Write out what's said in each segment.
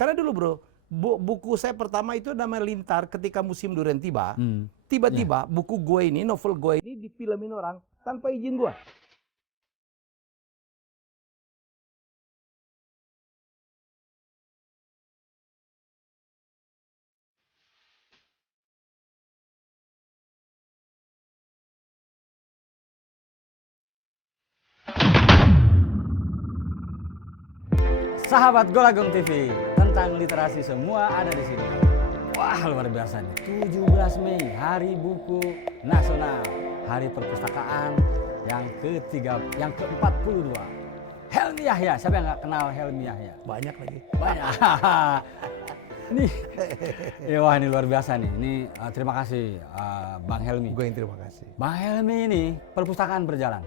Karena dulu bro, buku saya pertama itu namanya Lintar ketika musim durian tiba. Tiba-tiba buku gue ini, novel gue ini difilmin orang tanpa izin gue. Sahabat Golagung TV, tentang literasi semua ada di sini. Wah, luar biasa nih. 17 Mei, Hari Buku Nasional, Hari Perpustakaan yang ke-42. Helmi Yahya, siapa yang nggak kenal Helmi Yahya? Banyak lagi. Banyak. Ini, wah ini luar biasa nih. Ini terima kasih Bang Helmi. Gue yang terima kasih. Bang Helmi ini perpustakaan berjalan.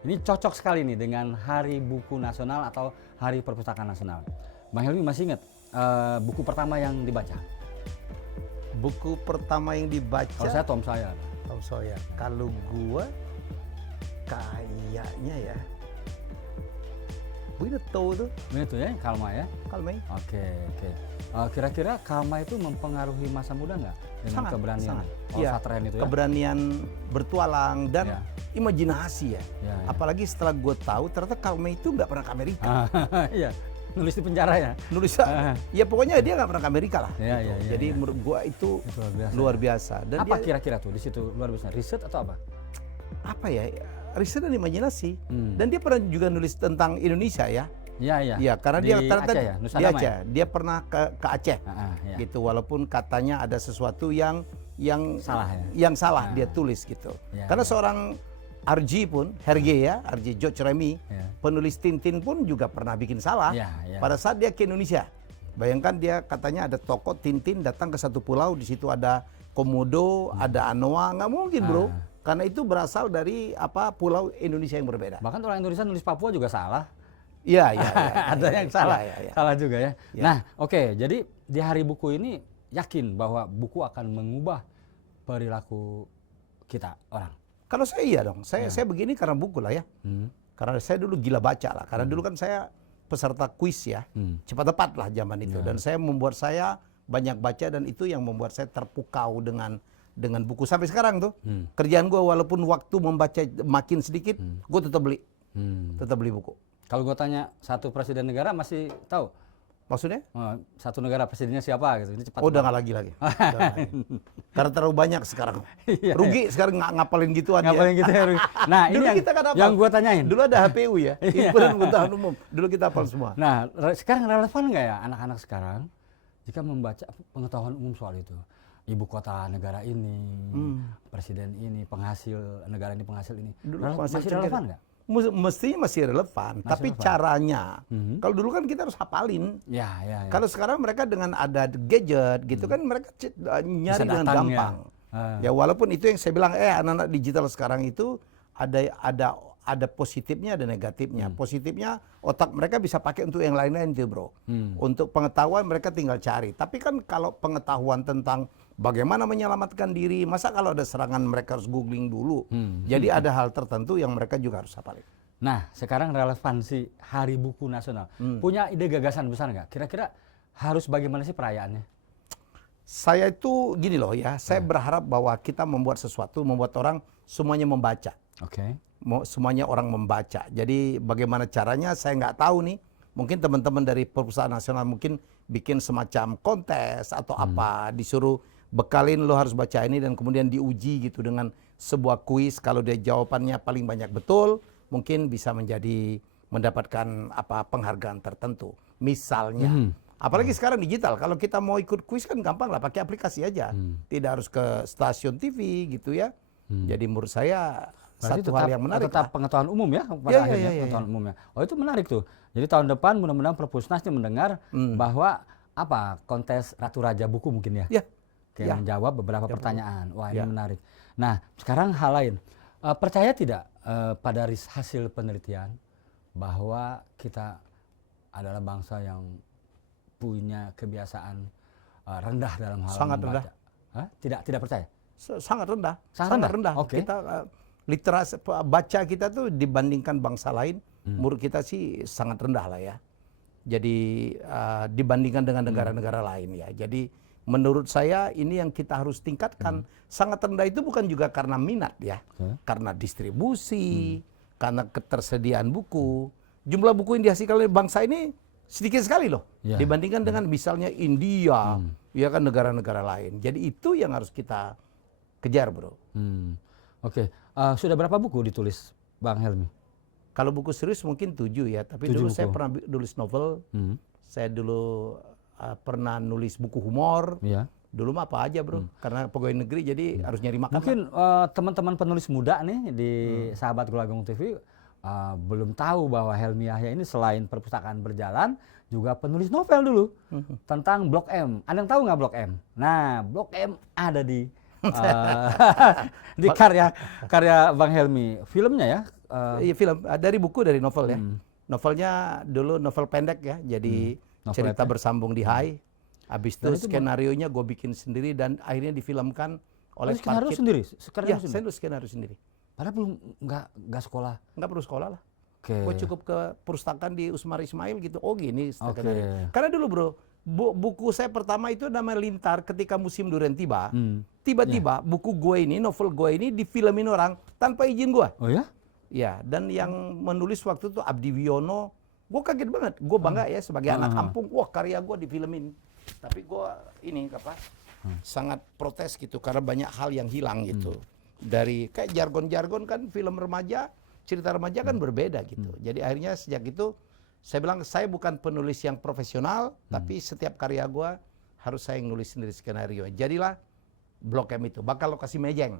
Ini cocok sekali nih dengan Hari Buku Nasional atau Hari Perpustakaan Nasional. Bang Helmi masih ingat buku pertama yang dibaca? Buku pertama yang dibaca? Kalau saya Tom Sawyer. Tom Sawyer. Kalau gue kayaknya ya, Winnetou tuh. Winnetou ya, Kalma ya? Kalma. Oke. Kira-kira Kalma itu mempengaruhi masa muda nggak? Dengan sangat, keberanian? sangat. Iya, Satren itu ya? Keberanian bertualang dan imajinasi ya. Apalagi setelah gue tahu ternyata Kalma itu nggak pernah ke Amerika. Iya, nulis di penjara ya? Nulis, ya pokoknya dia nggak pernah ke Amerika lah. Iya. Jadi menurut gue itu luar biasa. Dan apa kira-kira tuh di situ luar biasa? Riset atau apa? Apa ya? Riset dan imajinasi. Dan dia pernah juga nulis tentang Indonesia ya. Iya, karena dia ternyata Aceh ya? di Aceh. Dia pernah ke Aceh. Gitu, walaupun katanya ada sesuatu yang salah ya? Yang salah dia tulis gitu. Karena seorang RG pun, RG George Remy, penulis Tintin pun juga pernah bikin salah pada saat dia ke Indonesia. Bayangkan dia katanya ada tokoh Tintin datang ke satu pulau, di situ ada Komodo, ada Anoa, nggak mungkin bro. Karena itu berasal dari pulau Indonesia yang berbeda. Bahkan orang Indonesia nulis Papua juga salah. Iya. Ada yang salah, salah juga ya. Nah, oke, jadi di Hari Buku ini yakin bahwa buku akan mengubah perilaku kita orang. Kalau saya iya dong, saya begini karena buku lah ya. Karena saya dulu gila baca lah, karena dulu kan saya peserta kuis ya, cepat tepat lah zaman itu. Dan saya membuat saya banyak baca dan itu yang membuat saya terpukau dengan buku sampai sekarang tuh. Kerjaan gue walaupun waktu membaca makin sedikit, gue tetap beli buku. Kalau gue tanya satu presiden negara masih tahu? Maksudnya? Satu negara presidennya siapa gitu? Ini cepat. Udah nggak lagi. Karena terlalu banyak sekarang. Rugi sekarang ngapalin gituan ya. Ngapalin gitu ya. Nah ini yang gue tanyain. Dulu ada HPU ya, himpunan pengetahuan umum. Dulu kita hafal semua. Nah sekarang relevan nggak ya anak-anak sekarang jika membaca pengetahuan umum soal itu? Ibu kota negara ini, presiden ini, penghasil negara ini, penghasil ini. Masih relevan nggak? Mestinya masih relevan, tapi caranya, kalau dulu kan kita harus hafalin. Ya. Kalau sekarang mereka dengan ada gadget gitu kan mereka nyari dengan gampang. Ya walaupun itu yang saya bilang, anak-anak digital sekarang itu ada positifnya, ada negatifnya. Positifnya otak mereka bisa pakai untuk yang lain-lain tuh bro. Untuk pengetahuan mereka tinggal cari. Tapi kan kalau pengetahuan tentang bagaimana menyelamatkan diri, masa kalau ada serangan mereka harus googling dulu. Jadi ada hal tertentu yang mereka juga harus hafalin. Nah sekarang relevansi Hari Buku Nasional. Punya ide gagasan besar nggak? Kira-kira harus bagaimana sih perayaannya? Saya itu gini loh ya, saya berharap bahwa kita membuat sesuatu, membuat orang semuanya membaca. Semuanya orang membaca. Jadi bagaimana caranya saya nggak tahu nih. Mungkin teman-teman dari Perpustakaan Nasional mungkin bikin semacam kontes atau apa, disuruh bekalin lo harus baca ini dan kemudian diuji gitu dengan sebuah kuis. Kalau dia jawabannya paling banyak betul, mungkin bisa mendapatkan penghargaan tertentu. Misalnya, apalagi sekarang digital. Kalau kita mau ikut kuis kan gampang lah, pakai aplikasi aja. Tidak harus ke stasiun TV gitu ya. Jadi menurut saya satu hal yang menarik. Tetap pengetahuan umum ya, pada akhirnya pengetahuan umumnya. Oh itu menarik tuh. Jadi tahun depan mudah-mudahan Perpusnas mendengar bahwa kontes Ratu Raja Buku mungkin ya. Yang menjawab beberapa pertanyaan. Wah ini menarik. Nah sekarang hal lain. Percaya tidak pada hasil penelitian bahwa kita adalah bangsa yang punya kebiasaan rendah dalam hal sangat membaca? Rendah. Tidak percaya? Sangat rendah. Sangat rendah. Kita literasi baca kita tuh dibandingkan bangsa lain, menurut kita sih sangat rendah lah ya. Jadi dibandingkan dengan negara-negara lain ya. Jadi menurut saya ini yang kita harus tingkatkan. Sangat rendah itu bukan juga karena minat ya, karena distribusi, karena ketersediaan buku. Jumlah buku yang dihasilkan oleh bangsa ini sedikit sekali loh, dibandingkan dengan misalnya India, ya kan negara-negara lain. Jadi itu yang harus kita kejar, bro. Oke. Sudah berapa buku ditulis, Bang Helmy? Kalau buku serius mungkin 7 ya, tapi 7 dulu buku. Saya pernah nulis novel, saya dulu pernah nulis buku humor. Dulu mah apa aja, bro, karena pegawai negeri jadi harus nyari makan. Mungkin teman-teman penulis muda nih di Sahabat Golagong TV belum tahu bahwa Helmy Yahya ini selain perpustakaan berjalan juga penulis novel dulu tentang Blok M. Ada yang tahu nggak Blok M? Nah, Blok M ada di di karya Bang Helmy. Filmnya ya? Iya, film dari buku, dari novel ya. Novelnya dulu novel pendek ya, jadi cerita bersambung di Hai. Habis itu skenario-nya gue bikin sendiri dan akhirnya difilmkan oleh skenario sendiri? Iya, saya nulis skenario sendiri. Padahal belum nggak sekolah? Nggak perlu sekolah lah. Gue cukup ke perpustakaan di Usmar Ismail gitu. Oh gini skenario. Karena dulu, bro, buku saya pertama itu namanya Lintar. Ketika musim durian tiba, tiba-tiba buku gue ini, novel gue ini difilmin orang tanpa izin gue. Oh ya? Ya, dan yang menulis waktu itu Abdi Wiono. Gue kaget banget. Gue bangga ya sebagai anak kampung. Wah, karya gue difilmin. Tapi gue ini sangat protes gitu karena banyak hal yang hilang gitu. Dari kayak jargon-jargon kan film remaja, cerita remaja kan berbeda gitu. Jadi akhirnya sejak itu saya bilang saya bukan penulis yang profesional, tapi setiap karya gue harus saya yang nulis sendiri skenario. Jadilah Blok M itu, bakal lokasi Mejeng.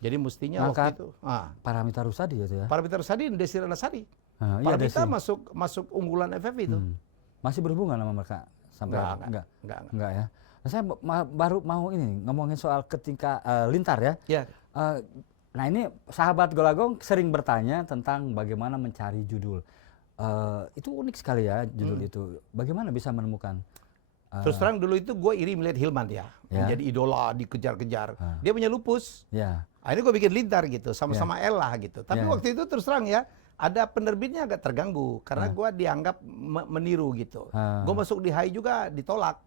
Jadi mestinya waktu itu Paramita Rusady itu ya. Paramita Rusady dan Desi Ranasari. Paramita masuk unggulan FF itu. Masih berhubungan sama mereka? Sampai enggak ya. Nah, saya baru mau ini ngomongin soal ketika Lintar ya. Nah ini Sahabat Golagong sering bertanya tentang bagaimana mencari judul. Itu unik sekali ya judul itu. Bagaimana bisa menemukan? Terus terang dulu itu gue iri melihat Hilman ya. Menjadi idola, dikejar-kejar. Dia punya lupus. Akhirnya gue bikin Lintar gitu, sama-sama L lah gitu. Tapi waktu itu terus terang ya, ada penerbitnya agak terganggu karena gue dianggap meniru gitu. Gue masuk di Hai juga ditolak.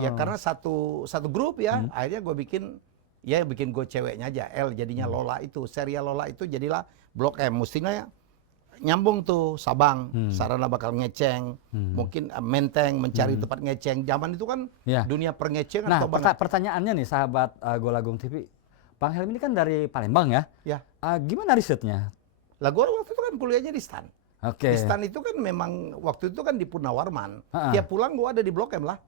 Ya karena satu grup ya. Akhirnya gue bikin gue ceweknya aja L, jadinya Lola itu. Serial Lola itu jadilah Blok M. Mestinya nyambung tuh Sabang, Sarana bakal ngeceng, mungkin Menteng mencari tempat ngeceng. Zaman itu kan dunia pengecengan. Nah, pertanyaannya nih Sahabat Golagong TV, Bang Helmy ini kan dari Palembang ya? Gimana risetnya? Lah gue waktu itu kan kuliahnya di STAN. Di STAN itu kan memang waktu itu kan di Purnawarman. Tiap pulang gue ada di Blok M lah.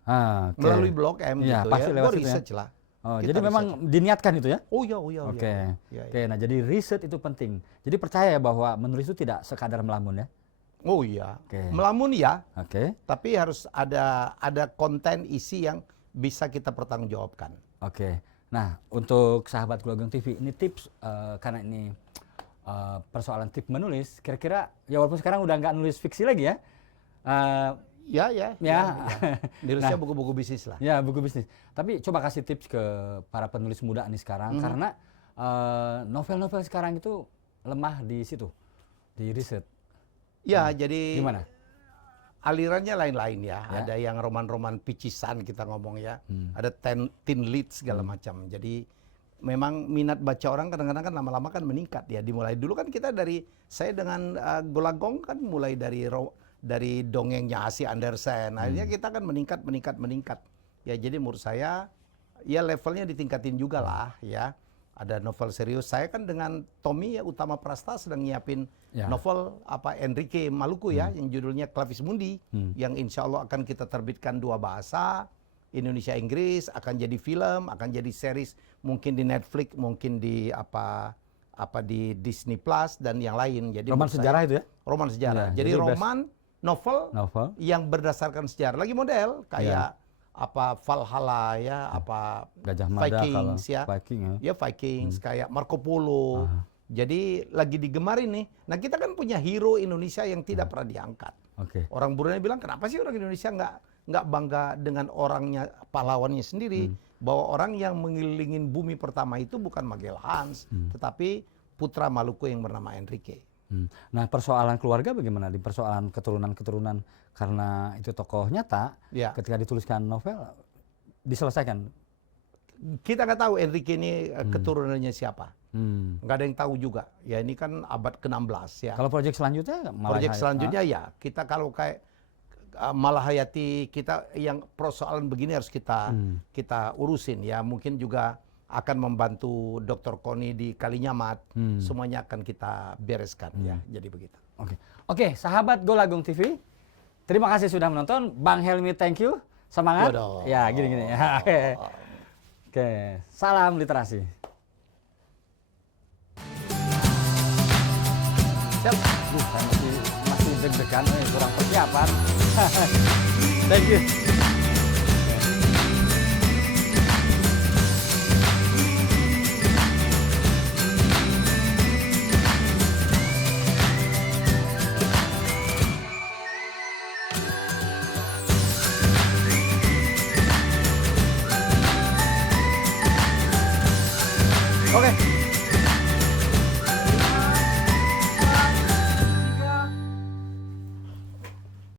Melalui Blok M gitu ya. Gue research lah. Jadi memang diniatkan itu ya? Oh iya. Oke, nah jadi riset itu penting. Jadi percaya bahwa menulis itu tidak sekadar melamun ya? Oh iya. Melamun ya. Tapi harus ada konten isi yang bisa kita pertanggungjawabkan. Nah untuk Sahabat Golagong TV ini tips karena ini persoalan tips menulis, kira-kira ya walaupun sekarang udah nggak nulis fiksi lagi ya. Ya. Nulisnya buku-buku bisnis lah. Ya, buku bisnis. Tapi coba kasih tips ke para penulis muda nih sekarang karena novel-novel sekarang itu lemah di situ, di riset. Ya, jadi gimana? Alirannya lain-lain ya. Ada yang roman-roman picisan kita ngomong ya. Ada teen lead segala macam. Jadi memang minat baca orang kadang-kadang kan lama-lama kan meningkat ya. Dimulai dulu kan kita saya dengan Golagong kan mulai dari dongengnya Asi Andersen. Akhirnya kita kan meningkat. Ya jadi menurut saya ya levelnya ditingkatin juga lah ya. Ada novel serius. Saya kan dengan Tommy ya Utama Prasta sedang nyiapin novel Enrique Maluku ya yang judulnya Clavis Mundi yang insya Allah akan kita terbitkan 2 bahasa. Indonesia Inggris, akan jadi film, akan jadi series mungkin di Netflix, mungkin di di Disney Plus dan yang lain. Jadi roman sejarah itu ya? Roman sejarah. Jadi roman novel yang berdasarkan sejarah. Lagi model kayak Valhalla ya, Gajah Mada, Vikings ya. Vikings kayak Marco Polo. Jadi lagi digemarin nih. Nah, kita kan punya hero Indonesia yang tidak pernah diangkat. Orang Brunei bilang, "Kenapa sih orang Indonesia nggak bangga dengan orangnya, pahlawannya sendiri?" Bahwa orang yang mengelilingin bumi pertama itu bukan Magellan, tetapi putra Maluku yang bernama Enrique. Nah, persoalan keluarga bagaimana? Di persoalan keturunan-keturunan karena itu tokoh nyata, Ya. ketika dituliskan novel diselesaikan. Kita nggak tahu Enrique ini keturunannya siapa. Nggak ada yang tahu juga. Ya ini kan abad ke-16 ya. Kalau proyek selanjutnya Proyek selanjutnya ya kita kalau kayak Malahayati kita yang persoalan begini harus kita urusin ya. Mungkin juga akan membantu Dr. Koni di Kalinyamat. Semuanya akan kita bereskan ya. Jadi begitu. Oke, sahabat Golagung TV. Terima kasih sudah menonton. Bang Helmi, thank you. Semangat. Waduh. Ya, gini-gini. Oke, salam literasi. Siap. Saya masih deg-degan, kurang persiapan. Thank you.